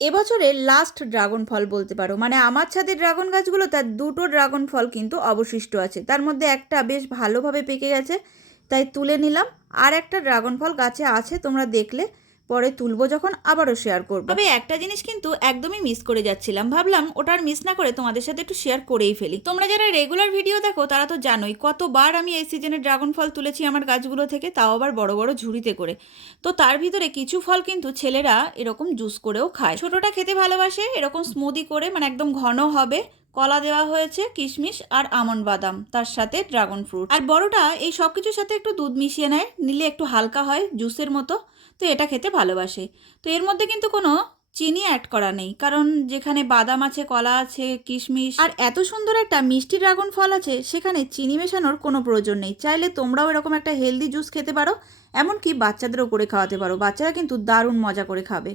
এবছরের last dragon ফল বলতে পারো, মানে আমার ছাদে ড্রাগন গাছগুলো তার দুটো ড্রাগন ফল কিন্তু অবশিষ্ট আছে, তার মধ্যে একটা বেশ ভালোভাবে পেকে গেছে তাই তুলে নিলাম। আর একটা ড্রাগন ফল গাছে আছে, তোমরা দেখলে পরে তুলবো যখন আবারও শেয়ার করবো। তবে একটা জিনিস কিন্তু একদমই মিস করে যাচ্ছিলাম, ভাবলাম ওটা আর মিস না করে তোমাদের সাথে একটু শেয়ার করেই ফেলি। তোমরা যারা রেগুলার ভিডিও দেখো তারা তো জানোই কতবার আমি এই সিজনে ড্রাগন ফল তুলেছি আমার গাছগুলো থেকে, তাও আবার বড় বড় ঝুড়িতে করে। তো তার ভিতরে কিছু ফল কিন্তু ছেলেরা এরকম জুস করেও খায়। ছোটটা খেতে ভালোবাসে এরকম স্মুদি করে, মানে একদম ঘন হবে, কলা দেওয়া হয়েছে, কিশমিশ আর আমন্ড বাদাম, তার সাথে ড্রাগন ফ্রুট। আর বড়টা এই সব কিছুর সাথে একটু দুধ মিশিয়ে নেয়, নিলে একটু হালকা হয় জুসের মতো, তো এটা খেতে ভালোবাসে। তো এর মধ্যে কিন্তু কোনো চিনি অ্যাড করা নেই, কারণ যেখানে বাদাম আছে, কলা আছে, কিশমিশ আর এত সুন্দর একটা মিষ্টি ড্রাগন ফল আছে, সেখানে চিনি মেশানোর কোনো প্রয়োজন নেই। চাইলে তোমরাও এরকম একটা হেলদি জুস খেতে পারো, এমনকি বাচ্চাদেরও করে খাওয়াতে পারো, বাচ্চারা কিন্তু দারুণ মজা করে খাবে।